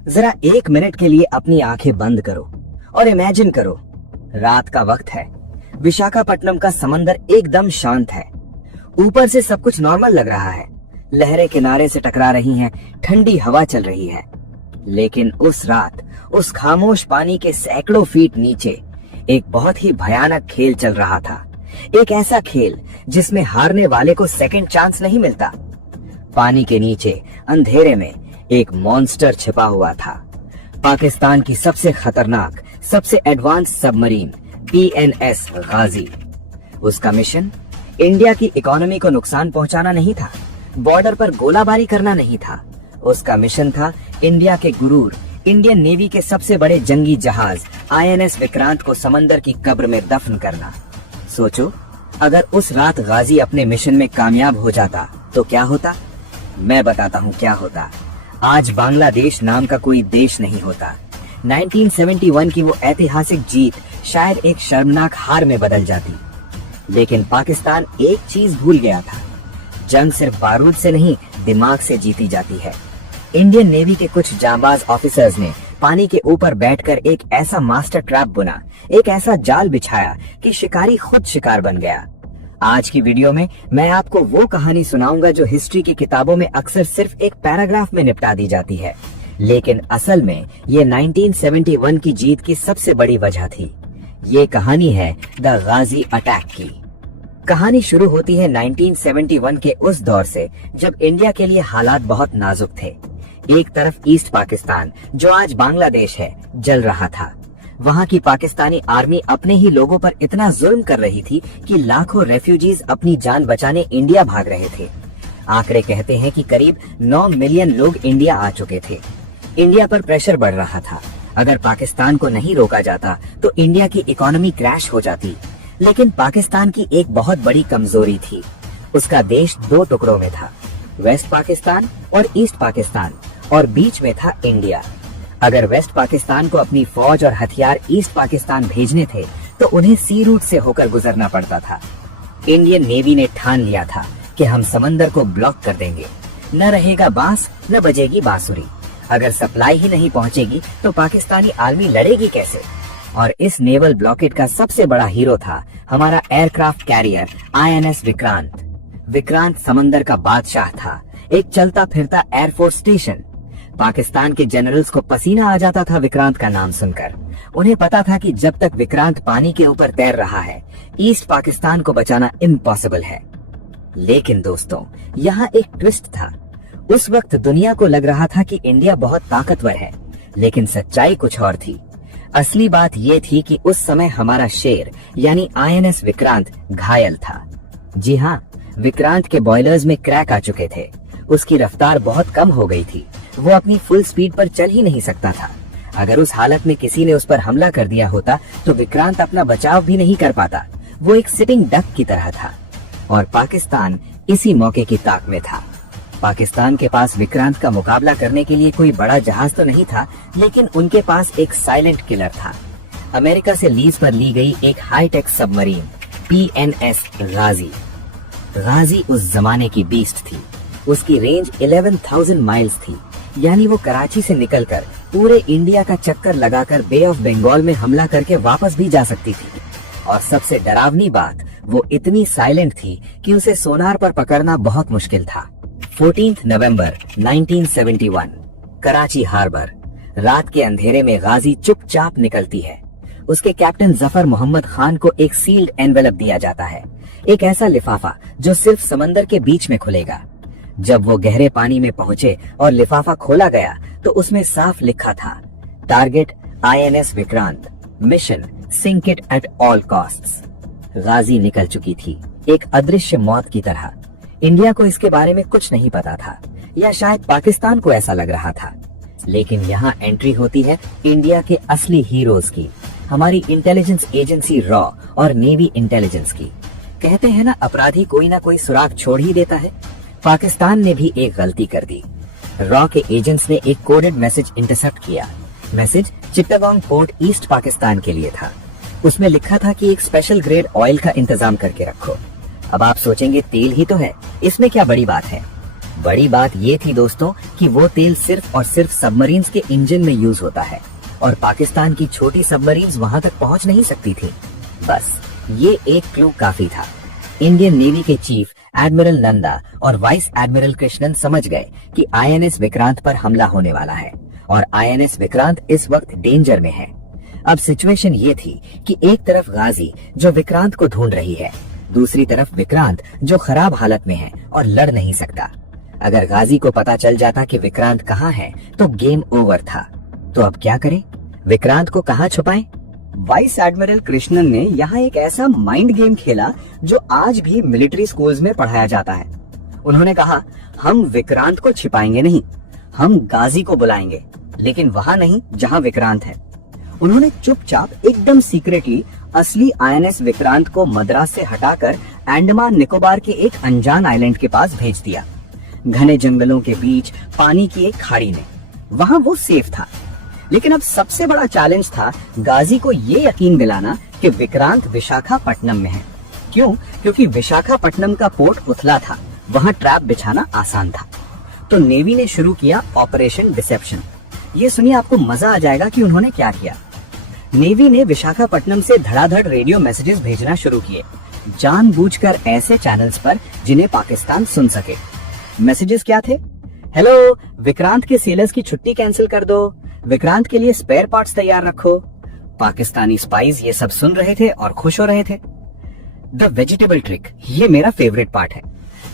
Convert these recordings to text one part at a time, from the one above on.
जरा 1 मिनट के लिए अपनी आंखें बंद करो और इमेजिन करो, रात का वक्त है। विशाखापट्टनम का समंदर एकदम शांत है। ऊपर से सब कुछ नॉर्मल लग रहा है, लहरें किनारे से टकरा रही हैं, ठंडी हवा चल रही है। लेकिन उस रात उस खामोश पानी के सैकड़ों फीट नीचे एक बहुत ही भयानक खेल चल रहा था। एक ऐसा खेल जिसमें हारने वाले को सेकंड चांस नहीं मिलता। पानी के नीचे अंधेरे में एक मॉन्स्टर छिपा हुआ था। पाकिस्तान की सबसे खतरनाक, सबसे एडवांस सबमरीन PNS गाजी। उसका मिशन इंडिया की इकोनॉमी को नुकसान पहुंचाना नहीं था, बॉर्डर पर गोलाबारी करना नहीं था। उसका मिशन था इंडिया के गुरूर, इंडियन नेवी के सबसे बड़े जंगी जहाज INS विक्रांत को समंदर की कब्र में दफन करना। सोचो, अगर उस रात गाजी अपने मिशन में कामयाब हो जाता तो क्या होता। मैं बताता हूँ क्या होता। आज बांग्लादेश नाम का कोई देश नहीं होता। 1971 की वो ऐतिहासिक जीत शायद एक शर्मनाक हार में बदल जाती। लेकिन पाकिस्तान एक चीज भूल गया था, जंग सिर्फ बारूद से नहीं, दिमाग से जीती जाती है। इंडियन नेवी के कुछ जांबाज ऑफिसर्स ने पानी के ऊपर बैठकर एक ऐसा मास्टर ट्रैप बुना, एक ऐसा जाल बिछाया कि शिकारी खुद शिकार बन गया। आज की वीडियो में मैं आपको वो कहानी सुनाऊंगा जो हिस्ट्री की किताबों में अक्सर सिर्फ एक पैराग्राफ में निपटा दी जाती है, लेकिन असल में ये 1971 की जीत की सबसे बड़ी वजह थी। ये कहानी है द गाजी अटैक की। कहानी शुरू होती है 1971 के उस दौर से जब इंडिया के लिए हालात बहुत नाजुक थे। एक तरफ ईस्ट पाकिस्तान, जो आज बांग्लादेश है, जल रहा था। वहाँ की पाकिस्तानी आर्मी अपने ही लोगों पर इतना जुल्म कर रही थी कि लाखों रेफ्यूजीज अपनी जान बचाने इंडिया भाग रहे थे। आंकड़े कहते हैं कि करीब 9 मिलियन लोग इंडिया आ चुके थे। इंडिया पर प्रेशर बढ़ रहा था। अगर पाकिस्तान को नहीं रोका जाता तो इंडिया की इकोनॉमी क्रैश हो जाती। लेकिन पाकिस्तान की एक बहुत बड़ी कमजोरी थी, उसका देश 2 टुकड़ों में था, वेस्ट पाकिस्तान और ईस्ट पाकिस्तान, और बीच में था इंडिया। अगर वेस्ट पाकिस्तान को अपनी फौज और हथियार ईस्ट पाकिस्तान भेजने थे तो उन्हें सी रूट से होकर गुजरना पड़ता था। इंडियन नेवी ने ठान लिया था कि हम समंदर को ब्लॉक कर देंगे, न रहेगा बांस न बजेगी बांसुरी। अगर सप्लाई ही नहीं पहुंचेगी तो पाकिस्तानी आर्मी लड़ेगी कैसे। और इस नेवल ब्लॉकेट का सबसे बड़ा हीरो था हमारा aircraft carrier INS Vikrant. Vikrant समंदर का बादशाह था, एक चलता फिरता एयरफोर्स स्टेशन। पाकिस्तान के जनरल्स को पसीना आ जाता था विक्रांत का नाम सुनकर। उन्हें पता था कि जब तक विक्रांत पानी के ऊपर तैर रहा है, ईस्ट पाकिस्तान को बचाना इम्पॉसिबल है। लेकिन दोस्तों, यहाँ एक ट्विस्ट था। उस वक्त दुनिया को लग रहा था कि इंडिया बहुत ताकतवर है, लेकिन सच्चाई कुछ और थी। असली बात ये थी कि उस समय हमारा शेर यानी INS विक्रांत घायल था। जी हाँ, विक्रांत के बॉयलर्स में क्रैक आ चुके थे। उसकी रफ्तार बहुत कम हो गई थी, वो अपनी फुल स्पीड पर चल ही नहीं सकता था। अगर उस हालत में किसी ने उस पर हमला कर दिया होता तो विक्रांत अपना बचाव भी नहीं कर पाता। वो एक सिटिंग डक की तरह था और पाकिस्तान इसी मौके की ताक में था। पाकिस्तान के पास विक्रांत का मुकाबला करने के लिए कोई बड़ा जहाज तो नहीं था, लेकिन उनके पास एक साइलेंट किलर था। अमेरिका से लीज पर ली गई एक हाईटेक सबमरीन PNS गाजी। गाजी उस जमाने की बीस्ट थी। उसकी रेंज 11,000 माइल्स थी, यानी वो कराची से निकलकर पूरे इंडिया का चक्कर लगाकर बे ऑफ बंगाल में हमला करके वापस भी जा सकती थी। और सबसे डरावनी बात, वो इतनी साइलेंट थी कि उसे सोनार पर पकड़ना बहुत मुश्किल था। 14 नवंबर 1971, कराची हार्बर। रात के अंधेरे में गाजी चुपचाप निकलती है। उसके कैप्टन जफर मोहम्मद खान को एक सील्ड एनवेलप दिया जाता है, एक ऐसा लिफाफा जो सिर्फ समंदर के बीच में खुलेगा। जब वो गहरे पानी में पहुंचे और लिफाफा खोला गया तो उसमें साफ लिखा था, target INS Vikrant, mission sink it at all costs. Ghazi निकल चुकी थी, एक अदृश्य मौत की तरह। इंडिया को इसके बारे में कुछ नहीं पता था, या शायद पाकिस्तान को ऐसा लग रहा था। लेकिन यहाँ एंट्री होती है इंडिया के असली हीरोज की, हमारी इंटेलिजेंस एजेंसी रॉ और नेवी इंटेलिजेंस की। कहते हैं ना, अपराधी कोई ना कोई सुराग छोड़ ही देता है। पाकिस्तान ने भी एक गलती कर दी। रॉ के एजेंट्स ने एक कोडेड मैसेज इंटरसेप्ट किया। Message Chittagong port east Pakistan के लिए था। उसमें लिखा था कि एक स्पेशल ग्रेड ऑयल का इंतजाम करके रखो। अब आप सोचेंगे तेल ही तो है, इसमें क्या बड़ी बात है। बड़ी बात ये थी दोस्तों कि वो तेल सिर्फ और सिर्फ सबमरीन्स के इंजन में यूज होता है और पाकिस्तान की छोटी सबमरीन्स वहां तक पहुंच नहीं सकती थी। बस ये एक क्लू काफी था। इंडियन नेवी के चीफ एडमिरल नंदा और वाइस एडमिरल कृष्णन समझ गए कि आईएनएस विक्रांत पर हमला होने वाला है और आईएनएस विक्रांत इस वक्त डेंजर में है। अब सिचुएशन ये थी कि एक तरफ गाजी जो विक्रांत को ढूंढ रही है, दूसरी तरफ विक्रांत जो खराब हालत में है और लड़ नहीं सकता। अगर गाजी को पता चल जाता कि विक्रांत कहाँ है तो गेम ओवर था। तो अब क्या करें? विक्रांत को कहाँ छुपाएं? वाइस एडमिरल कृष्णन ने यहाँ एक ऐसा माइंड गेम खेला जो आज भी मिलिट्री स्कूल्स में पढ़ाया जाता है। उन्होंने कहा, हम विक्रांत को छिपाएंगे नहीं, हम गाजी को बुलाएंगे, लेकिन वहां नहीं जहां विक्रांत है। उन्होंने चुपचाप एकदम सीक्रेटली असली आईएनएस विक्रांत को मद्रास से हटाकर अंडमान निकोबार के एक अनजान आइलैंड के पास भेज दिया, घने जंगलों के बीच पानी की एक खाड़ी में। वहां वो सेफ था। लेकिन अब सबसे बड़ा चैलेंज था गाजी को ये यकीन दिलाना कि विक्रांत विशाखापट्टनम में है। क्यों? क्योंकि विशाखापट्टनम का पोर्ट उथला था, वहां ट्रैप बिछाना आसान था। तो नेवी ने शुरू किया ऑपरेशन डिसेप्शन। ये सुनिए, आपको मजा आ जाएगा कि उन्होंने क्या किया। नेवी ने विशाखापट्टनम से धड़ाधड़ रेडियो मैसेजेस भेजना शुरू किए, जानबूझकर ऐसे चैनल्स पर जिन्हें पाकिस्तान सुन सके। मैसेजेस क्या थे? हेलो, विक्रांत के सेलर्स की छुट्टी कैंसिल कर दो, विक्रांत के लिए स्पेयर पार्ट्स तैयार रखो। पाकिस्तानी स्पाइस ये सब सुन रहे थे और खुश हो रहे थे। द वेजिटेबल ट्रिक, ये मेरा फेवरेट पार्ट है।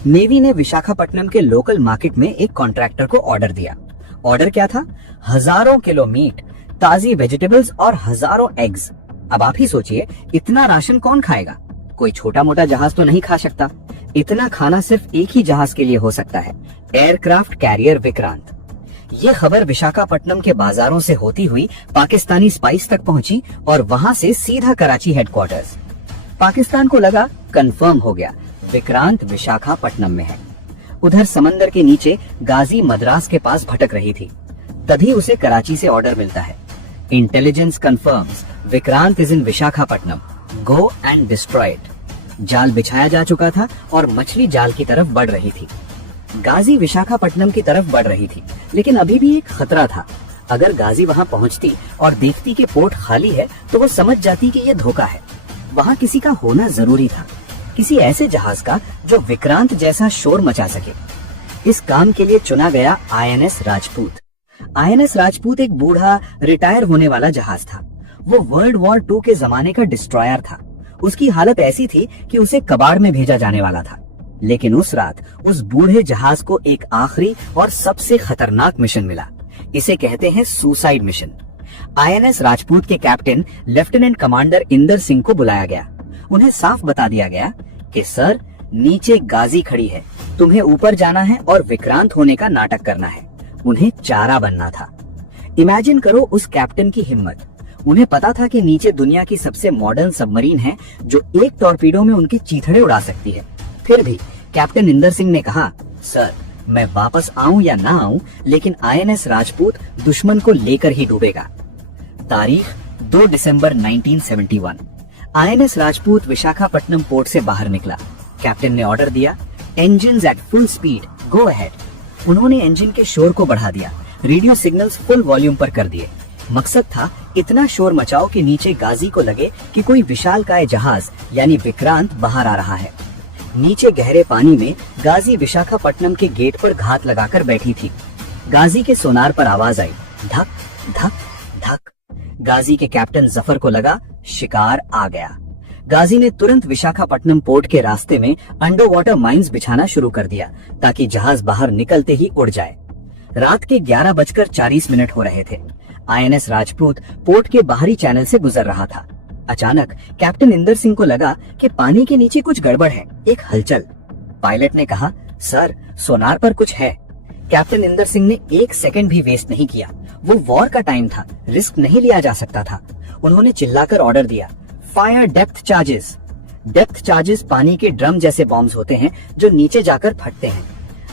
नेवी ने विशाखापट्टनम के लोकल मार्केट में एक कॉन्ट्रैक्टर को ऑर्डर दिया। ऑर्डर क्या था? हजारों किलो मीट, ताजी वेजिटेबल्स और हजारों एग्स। अब आप ही सोचिए, इतना राशन कौन खाएगा? कोई छोटा मोटा जहाज तो नहीं खा सकता। इतना खाना सिर्फ एक ही जहाज के लिए हो सकता है, एयरक्राफ्ट कैरियर विक्रांत। ये खबर विशाखापट्टनम के बाजारों से होती हुई पाकिस्तानी स्पाइस तक पहुंची और वहां से सीधा कराची हेडक्वार्टर्स। पाकिस्तान को लगा कंफर्म हो गया, विक्रांत विशाखापट्टनम में है। उधर समंदर के नीचे गाजी मद्रास के पास भटक रही थी। तभी उसे कराची से ऑर्डर मिलता है, intelligence confirms Vikrant is in Visakhapatnam, go and destroy it. जाल बिछाया जा चुका था और मछली जाल की तरफ बढ़ रही थी। गाजी विशाखापट्टनम की तरफ बढ़ रही थी, लेकिन अभी भी एक खतरा था। अगर गाजी वहां पहुंचती और देखती कि पोर्ट खाली है तो वो समझ जाती कि ये धोखा है। वहां किसी का होना जरूरी था, किसी ऐसे जहाज का जो विक्रांत जैसा शोर मचा सके। इस काम के लिए चुना गया आईएनएस राजपूत। आईएनएस राजपूत एक बूढ़ा रिटायर होने वाला जहाज था। वो वर्ल्ड वॉर 2 के जमाने का डिस्ट्रॉयर था। उसकी हालत ऐसी थी कि उसे कबाड़ में भेजा जाने वाला था। लेकिन उस रात उस बूढ़े जहाज को एक आखिरी और सबसे खतरनाक मिशन मिला। इसे कहते हैं सुसाइड मिशन। आईएनएस राजपूत के captain lieutenant commander Inder Singh को बुलाया गया। उन्हें साफ बता दिया गया कि सर, नीचे गाजी खड़ी है, तुम्हें ऊपर जाना है और विक्रांत होने का नाटक करना है। उन्हें चारा बनना था। इमेजिन करो उस कैप्टन की हिम्मत। उन्हें पता था कि नीचे दुनिया की सबसे मॉडर्न सबमरीन है जो एक टॉर्पीडो में उनके चीथड़े उड़ा सकती है। फिर भी कैप्टन इंदर सिंह ने कहा, सर, मैं वापस आऊं या ना आऊं, लेकिन आईएनएस राजपूत दुश्मन को लेकर ही डूबेगा। तारीख 2 दिसंबर 1971। आईएनएस राजपूत विशाखापट्टनम पोर्ट से बाहर निकला। कैप्टन ने ऑर्डर दिया, engines at full speed, go ahead. उन्होंने इंजन के शोर को बढ़ा दिया, रेडियो सिग्नल्स फुल वॉल्यूम पर कर दिए। मकसद था इतना शोर मचाओ कि नीचे गाजी को लगे कि कोई विशालकाय जहाज यानी विक्रांत बाहर आ रहा है। नीचे गहरे पानी में गाजी विशाखापट्टनम के गेट पर घात लगाकर बैठी थी। गाजी के सोनार पर आवाज आई, धक धक धक। गाजी के कैप्टन जफर को लगा शिकार आ गया। गाजी ने तुरंत विशाखापट्टनम पोर्ट के रास्ते में अंडर वाटर माइंस बिछाना शुरू कर दिया ताकि जहाज बाहर निकलते ही उड़ जाए। रात के 11:40 हो रहे थे। आईएनएस राजपूत पोर्ट के बाहरी चैनल से गुजर रहा था। अचानक कैप्टन इंदर सिंह को लगा कि पानी के नीचे कुछ गड़बड़ है, एक हलचल। पायलट ने कहा, सर, सोनार पर कुछ है। कैप्टन इंदर सिंह ने 1 सेकंड भी वेस्ट नहीं किया। वो वॉर का टाइम था, रिस्क नहीं लिया जा सकता था। उन्होंने चिल्लाकर ऑर्डर दिया, fire depth charges. Depth charges पानी के ड्रम जैसे बॉम्ब्स होते हैं जो नीचे जाकर फटते हैं।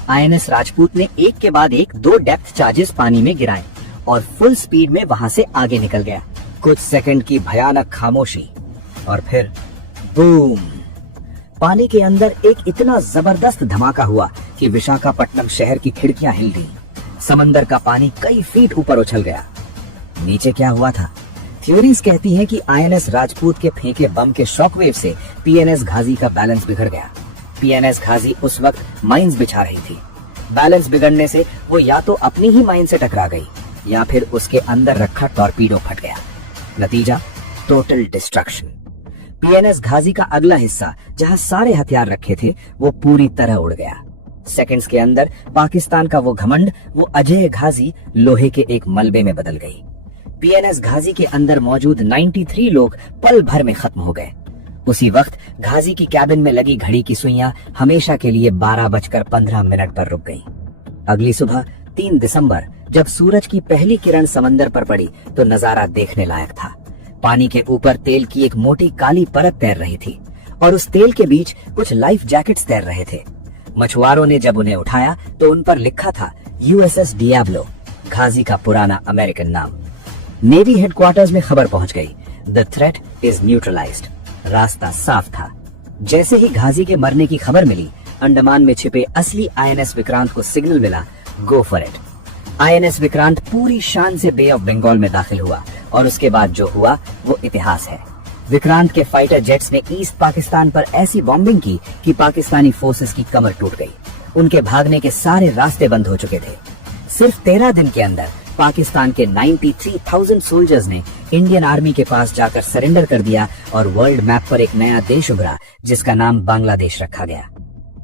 आईएनएस राजपूत ने एक के बाद एक 2 डेप्थ चार्जेस पानी में गिराए और फुल स्पीड में वहां से आगे निकल गया। कुछ सेकंड की भयानक खामोशी और फिर बूम। पानी के अंदर एक इतना जबरदस्त धमाका हुआ कि कि विशाखापट्टनम शहर की खिड़कियां हिल गई। समंदर का पानी कई फीट ऊपर उछल गया। नीचे क्या हुआ था? थ्योरीज कहती हैं कि आईएनएस राजपूत के फेंके बम के शॉकवेव से पीएनएस घाजी का बैलेंस बिगड़ गया। पीएनएस घाजी उस वक्त माइंस बिछा रही थी। बैलेंस बिगड़ने से वो या तो अपनी ही माइन से टकरा गई या फिर उसके अंदर रखा टॉर्पीडो फट गया। नतीजा टोटल डिस्ट्रक्शन। पीएनएस घाजी का अगला हिस्सा जहां सारे हथियार रखे थे वो पूरी तरह उड़ गया। सेकंड्स के अंदर पाकिस्तान का वो घमंड, वो अजय घाजी लोहे के एक मलबे में बदल गई। पीएनएस घाजी के अंदर मौजूद 93 लोग पल भर में खत्म हो गए। उसी वक्त घाजी की कैबिन में लगी घड़ी की सुइयां हमेशा के लिए 12:15 पर रुक गई। अगली सुबह 3 दिसंबर जब सूरज की पहली किरण समंदर पर पड़ी तो नजारा देखने लायक था। पानी के ऊपर तेल की एक मोटी काली परत तैर रही थी और उस तेल के बीच कुछ लाइफ जैकेट्स तैर रहे थे। मछुआरों ने जब उन्हें उठाया तो उन पर लिखा था यूएसएस डियाब्लो, घाजी का पुराना अमेरिकन नाम। नेवी हेडक्वार्टर्स में खबर पहुंच गई, द थ्रेट इज न्यूट्रलाइज्ड। रास्ता साफ था। जैसे ही घाजी के मरने की खबर मिली, अंडमान में छिपे असली आईएनएस विक्रांत को सिग्नल मिला, go for it. INS Vikrant पूरी शान से बे ऑफ बंगाल में दाखिल हुआ और उसके बाद जो हुआ वो इतिहास है। विक्रांत के फाइटर जेट्स ने ईस्ट पाकिस्तान पर ऐसी बॉम्बिंग की कि पाकिस्तानी फोर्सेस की कमर टूट गई। उनके भागने के सारे रास्ते बंद हो चुके थे। सिर्फ 13 दिन के अंदर पाकिस्तान के 93,000 सोल्जर्स ने इंडियन आर्मी के पास जाकर सरेंडर कर दिया और वर्ल्ड मैप पर एक नया देश उभरा जिसका नाम बांग्लादेश रखा गया।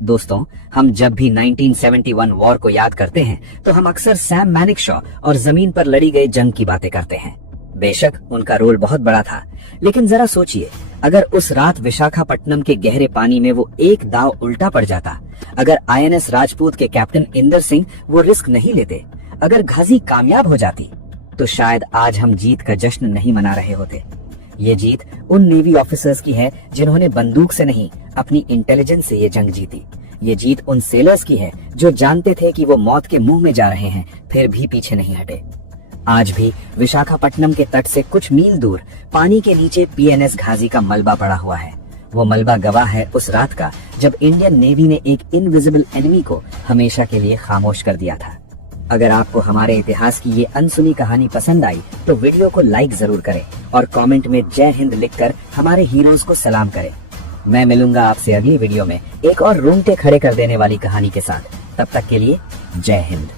दोस्तों, हम जब भी 1971 वॉर को याद करते हैं तो हम अक्सर सैम मैनिकशॉ और जमीन पर लड़ी गई जंग की बातें करते हैं। बेशक उनका रोल बहुत बड़ा था, लेकिन जरा सोचिए, अगर उस रात विशाखापट्टनम के गहरे पानी में वो एक दाव उल्टा पड़ जाता, अगर आईएनएस राजपूत के कैप्टन इंदर सिंह वो रिस्क नहीं लेते, अगर घाजी कामयाब हो जाती, तो शायद आज हम जीत का जश्न नहीं मना रहे होते। ये जीत उन नेवी ऑफिसर्स की है जिन्होंने बंदूक से नहीं, अपनी इंटेलिजेंस से ये जंग जीती। ये जीत उन सेलर्स की है जो जानते थे कि वो मौत के मुंह में जा रहे हैं, फिर भी पीछे नहीं हटे। आज भी विशाखापट्टनम के तट से कुछ मील दूर पानी के नीचे पीएनएस घाजी का मलबा पड़ा हुआ है। वो मलबा गवाह है उस रात का जब इंडियन नेवी ने एक इनविजिबल एनिमी को हमेशा के लिए खामोश कर दिया था। अगर आपको हमारे इतिहास की ये अनसुनी कहानी पसंद आई तो वीडियो को लाइक जरूर करें और कमेंट में जय हिंद लिखकर हमारे हीरोज को सलाम करें। मैं मिलूंगा आपसे अगली वीडियो में एक और रोंगटे खड़े कर देने वाली कहानी के साथ। तब तक के लिए जय हिंद।